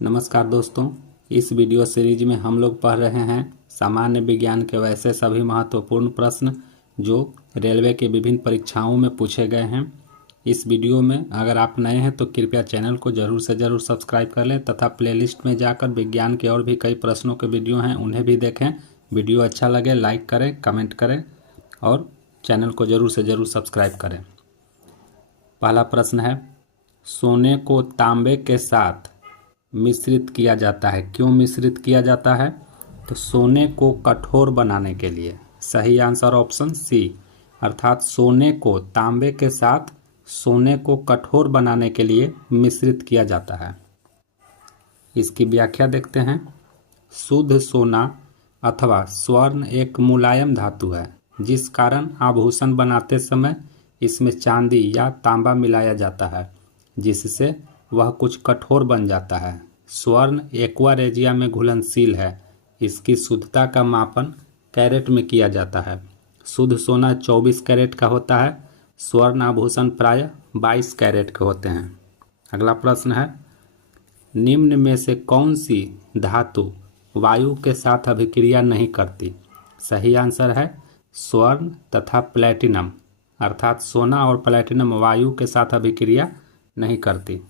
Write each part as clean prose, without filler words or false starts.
नमस्कार दोस्तों, इस वीडियो सीरीज में हम लोग पढ़ रहे हैं सामान्य विज्ञान के वैसे सभी महत्वपूर्ण प्रश्न जो रेलवे के विभिन्न परीक्षाओं में पूछे गए हैं। इस वीडियो में अगर आप नए हैं तो कृपया चैनल को ज़रूर से ज़रूर सब्सक्राइब कर लें तथा प्लेलिस्ट में जाकर विज्ञान के और भी कई प्रश्नों के वीडियो हैं उन्हें भी देखें। वीडियो अच्छा लगे लाइक करें, कमेंट करें और चैनल को ज़रूर से ज़रूर सब्सक्राइब करें। पहला प्रश्न है, सोने को तांबे के साथ मिश्रित किया जाता है। क्यों मिश्रित किया जाता है? तो सोने को कठोर बनाने के लिए। सही आंसर ऑप्शन सी, अर्थात सोने को तांबे के साथ सोने को कठोर बनाने के लिए मिश्रित किया जाता है। इसकी व्याख्या देखते हैं। शुद्ध सोना अथवा स्वर्ण एक मुलायम धातु है जिस कारण आभूषण बनाते समय इसमें चांदी या तांबा मिलाया जाता है जिससे वह कुछ कठोर बन जाता है। स्वर्ण एक्वा रेजिया में घुलनशील है। इसकी शुद्धता का मापन कैरेट में किया जाता है। शुद्ध सोना 24 कैरेट का होता है। स्वर्ण आभूषण प्रायः 22 कैरेट के होते हैं। अगला प्रश्न है, निम्न में से कौन सी धातु वायु के साथ अभिक्रिया नहीं करती? सही आंसर है स्वर्ण तथा प्लैटिनम, अर्थात सोना और प्लैटिनम वायु के साथ अभिक्रिया नहीं करती।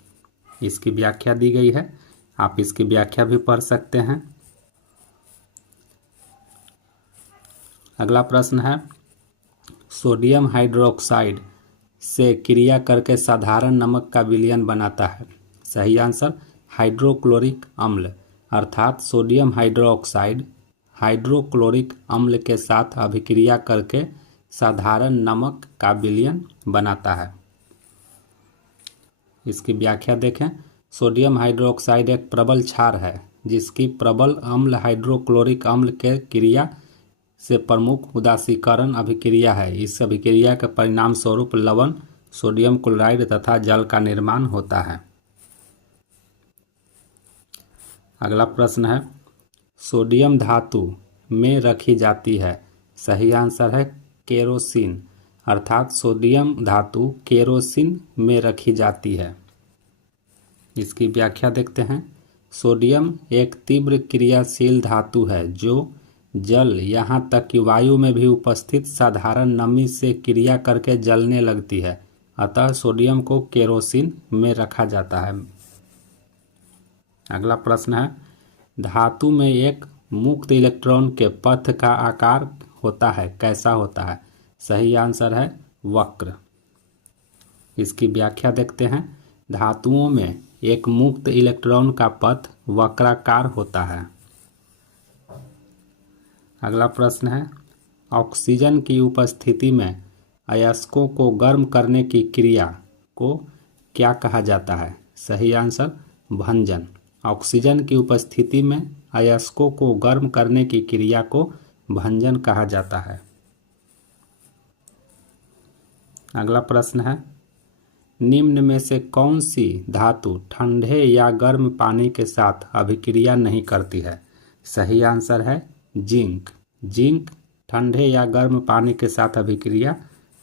इसकी व्याख्या दी गई है, आप इसकी व्याख्या भी पढ़ सकते हैं। अगला प्रश्न है, सोडियम हाइड्रोक्साइड से क्रिया करके साधारण नमक का विलयन बनाता है। सही आंसर हाइड्रोक्लोरिक अम्ल, अर्थात सोडियम हाइड्रोक्साइड हाइड्रोक्लोरिक अम्ल के साथ अभिक्रिया करके साधारण नमक का विलयन बनाता है। इसकी व्याख्या देखें। सोडियम हाइड्रोक्साइड एक प्रबल क्षार है जिसकी प्रबल अम्ल हाइड्रोक्लोरिक अम्ल के क्रिया से प्रमुख उदासीकरण अभिक्रिया है। इस अभिक्रिया के परिणाम स्वरूप लवण, सोडियम क्लोराइड तथा जल का निर्माण होता है। अगला प्रश्न है, सोडियम धातु में रखी जाती है। सही आंसर है केरोसिन, अर्थात सोडियम धातु केरोसिन में रखी जाती है। इसकी व्याख्या देखते हैं। सोडियम एक तीव्र क्रियाशील धातु है जो जल यहाँ तक कि वायु में भी उपस्थित साधारण नमी से क्रिया करके जलने लगती है, अतः सोडियम को केरोसिन में रखा जाता है। अगला प्रश्न है, धातु में एक मुक्त इलेक्ट्रॉन के पथ का आकार होता है, कैसा होता है? सही आंसर है वक्र। इसकी व्याख्या देखते हैं। धातुओं में एक मुक्त इलेक्ट्रॉन का पथ वक्राकार होता है। अगला प्रश्न है, ऑक्सीजन की उपस्थिति में अयस्कों को गर्म करने की क्रिया को क्या कहा जाता है? सही आंसर भंजन। ऑक्सीजन की उपस्थिति में अयस्कों को गर्म करने की क्रिया को भंजन कहा जाता है। अगला प्रश्न है, निम्न में से कौन सी धातु ठंडे या गर्म पानी के साथ अभिक्रिया नहीं करती है? सही आंसर है जिंक। जिंक ठंडे या गर्म पानी के साथ अभिक्रिया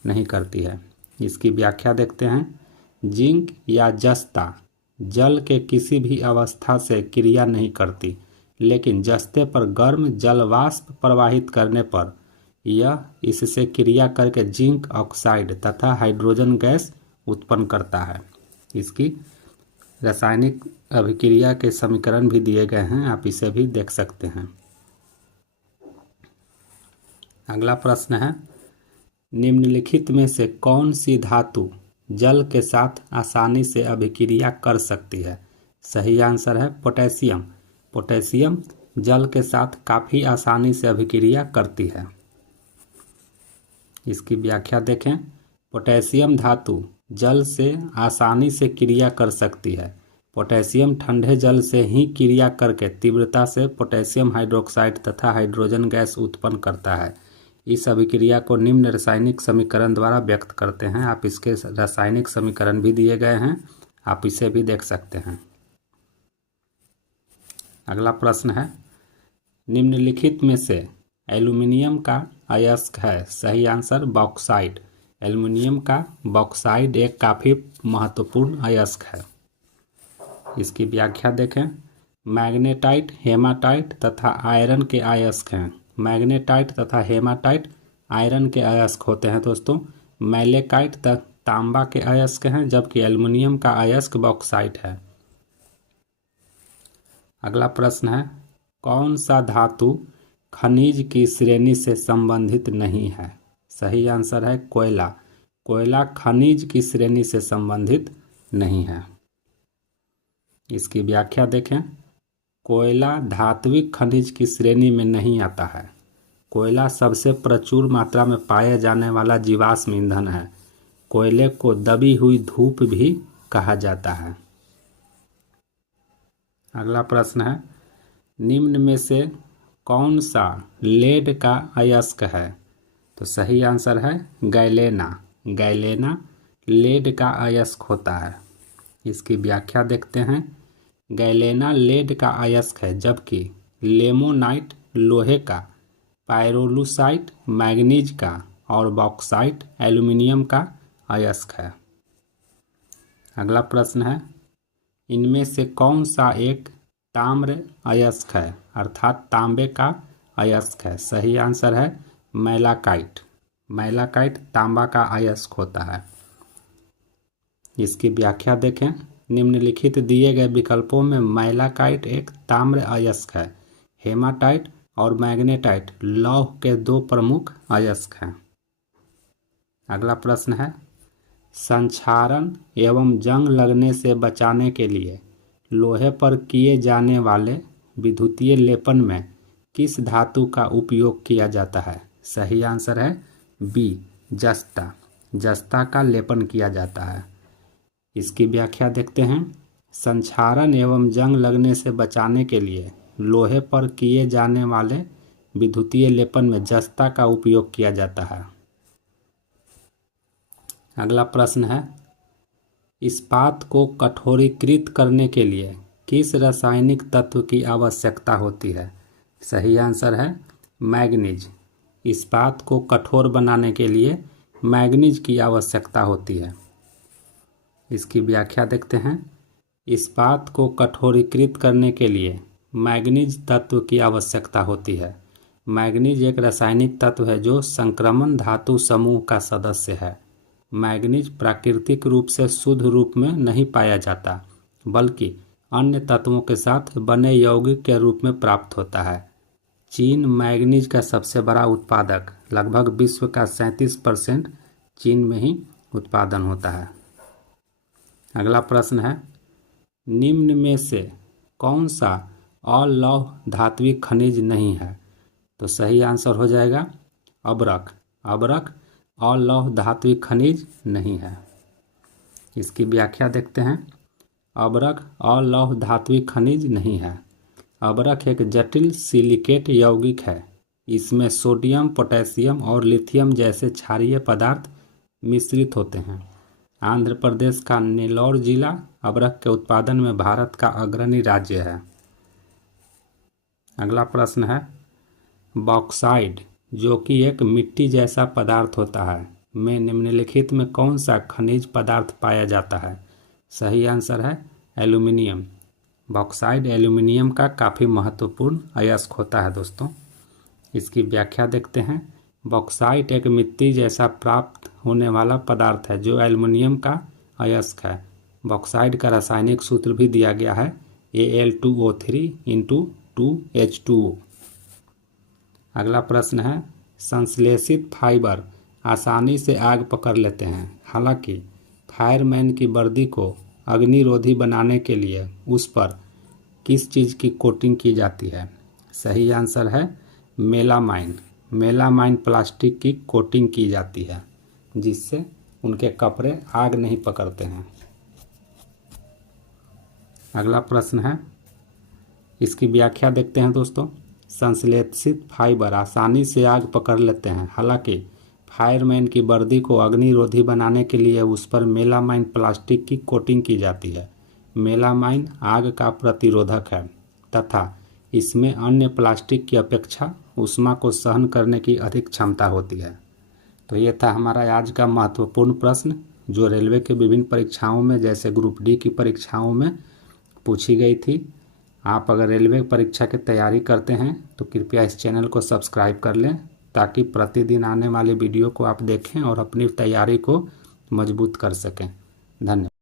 नहीं करती है। इसकी व्याख्या देखते हैं। जिंक या जस्ता जल के किसी भी अवस्था से क्रिया नहीं करती, लेकिन जस्ते पर गर्म जल वाष्प प्रवाहित करने पर यह इससे क्रिया करके जिंक ऑक्साइड तथा हाइड्रोजन गैस उत्पन्न करता है। इसकी रासायनिक अभिक्रिया के समीकरण भी दिए गए हैं, आप इसे भी देख सकते हैं। अगला प्रश्न है, निम्नलिखित में से कौन सी धातु जल के साथ आसानी से अभिक्रिया कर सकती है? सही आंसर है पोटेशियम। पोटेशियम जल के साथ काफ़ी आसानी से अभिक्रिया करती है। इसकी व्याख्या देखें। पोटेशियम धातु जल से आसानी से क्रिया कर सकती है। पोटेशियम ठंडे जल से ही क्रिया करके तीव्रता से पोटेशियम हाइड्रोक्साइड तथा हाइड्रोजन गैस उत्पन्न करता है। इस अभिक्रिया को निम्न रासायनिक समीकरण द्वारा व्यक्त करते हैं। आप इसके रासायनिक समीकरण भी दिए गए हैं, आप इसे भी देख सकते हैं। अगला प्रश्न है, निम्नलिखित में से एल्यूमिनियम का अयस्क है? सही आंसर बॉक्साइड। एल्युमिनियम का बॉक्साइड एक काफ़ी महत्वपूर्ण अयस्क है। इसकी व्याख्या देखें। मैग्नेटाइट, हेमाटाइट तथा आयरन के अयस्क हैं। मैग्नेटाइट तथा हेमाटाइट आयरन के अयस्क होते हैं दोस्तों। मैलेकाइट तांबा के अयस्क हैं, जबकि एल्युमिनियम का अयस्क बॉक्साइट है। अगला प्रश्न है, कौन सा धातु खनिज की श्रेणी से संबंधित नहीं है? सही आंसर है कोयला। कोयला खनिज की श्रेणी से संबंधित नहीं है। इसकी व्याख्या देखें। कोयला धात्विक खनिज की श्रेणी में नहीं आता है। कोयला सबसे प्रचुर मात्रा में पाया जाने वाला जीवाश्म ईंधन है। कोयले को दबी हुई धूप भी कहा जाता है। अगला प्रश्न है, निम्न में से कौन सा लेड का अयस्क है? तो सही आंसर है गैलेना। गैलेना लेड का अयस्क होता है। इसकी व्याख्या देखते हैं। गैलेना लेड का अयस्क है, जबकि लेमोनाइट लोहे का, पायरोलुसाइट मैग्नीज का और बॉक्साइट एल्युमिनियम का अयस्क है। अगला प्रश्न है, इनमें से कौन सा एक ताम्र अयस्क है, अर्थात तांबे का अयस्क है? सही आंसर है मैलाकाइट। मैलाकाइट तांबा का अयस्क होता है। इसकी व्याख्या देखें। निम्नलिखित दिए गए विकल्पों में मैलाकाइट एक ताम्र अयस्क है। हेमाटाइट और मैग्नेटाइट लौह के दो प्रमुख अयस्क हैं। अगला प्रश्न है, संक्षारण एवं जंग लगने से बचाने के लिए लोहे पर किए जाने वाले विद्युतीय लेपन में किस धातु का उपयोग किया जाता है? सही आंसर है बी, जस्ता। जस्ता का लेपन किया जाता है। इसकी व्याख्या देखते हैं। संक्षारण एवं जंग लगने से बचाने के लिए लोहे पर किए जाने वाले विद्युतीय लेपन में जस्ता का उपयोग किया जाता है। अगला प्रश्न है, इस्पात को कठोरीकृत करने के लिए किस रासायनिक तत्व की आवश्यकता होती है? सही आंसर है मैग्नीज। इस्पात को कठोर बनाने के लिए मैग्नीज की आवश्यकता होती है। इसकी व्याख्या देखते हैं। इस्पात को कठोरीकृत करने के लिए मैग्नीज तत्व की आवश्यकता होती है। मैग्नीज एक रासायनिक तत्व है जो संक्रमण धातु समूह का सदस्य है। मैग्नीज प्राकृतिक रूप से शुद्ध रूप में नहीं पाया जाता, बल्कि अन्य तत्वों के साथ बने यौगिक के रूप में प्राप्त होता है। चीन मैग्नीज का सबसे बड़ा उत्पादक, लगभग विश्व का 37% चीन में ही उत्पादन होता है। अगला प्रश्न है, निम्न में से कौन सा अलौह धात्विक खनिज नहीं है? तो सही आंसर हो जाएगा अबरख। अबरख अलौह धात्विक खनिज नहीं है। इसकी व्याख्या देखते हैं। अबरख अलौह धात्विक खनिज नहीं है। अबरख एक जटिल सिलिकेट यौगिक है। इसमें सोडियम, पोटेशियम और लिथियम जैसे क्षारीय पदार्थ मिश्रित होते हैं। आंध्र प्रदेश का नेल्लौर जिला अबरख के उत्पादन में भारत का अग्रणी राज्य है। अगला प्रश्न है, बॉक्साइट जो कि एक मिट्टी जैसा पदार्थ होता है में निम्नलिखित में कौन सा खनिज पदार्थ पाया जाता है? सही आंसर है एल्युमिनियम। बॉक्साइट एल्युमिनियम का काफ़ी महत्वपूर्ण अयस्क होता है दोस्तों। इसकी व्याख्या देखते हैं। बॉक्साइट एक मिट्टी जैसा प्राप्त होने वाला पदार्थ है जो एल्युमिनियम का अयस्क है। बॉक्साइट का रासायनिक सूत्र भी दिया गया है Al2O3 × 2H2O। अगला प्रश्न है, संश्लेषित फाइबर आसानी से आग पकड़ लेते हैं, हालांकि फायरमैन की वर्दी को अग्निरोधी बनाने के लिए उस पर किस चीज़ की कोटिंग की जाती है? सही आंसर है मेलामाइन। मेलामाइन प्लास्टिक की कोटिंग की जाती है, जिससे उनके कपड़े आग नहीं पकड़ते हैं। अगला प्रश्न है, इसकी व्याख्या देखते हैं दोस्तों। संश्लेषित फाइबर आसानी से आग पकड़ लेते हैं, हालांकि फायरमैन की वर्दी को अग्निरोधी बनाने के लिए उस पर मेलामाइन प्लास्टिक की कोटिंग की जाती है। मेलामाइन आग का प्रतिरोधक है तथा इसमें अन्य प्लास्टिक की अपेक्षा ऊष्मा को सहन करने की अधिक क्षमता होती है। तो ये था हमारा आज का महत्वपूर्ण प्रश्न, जो रेलवे के विभिन्न परीक्षाओं में, जैसे ग्रुप डी की परीक्षाओं में पूछी गई थी। आप अगर रेलवे परीक्षा की तैयारी करते हैं तो कृपया इस चैनल को सब्सक्राइब कर लें, ताकि प्रतिदिन आने वाले वीडियो को आप देखें और अपनी तैयारी को मजबूत कर सकें। धन्यवाद।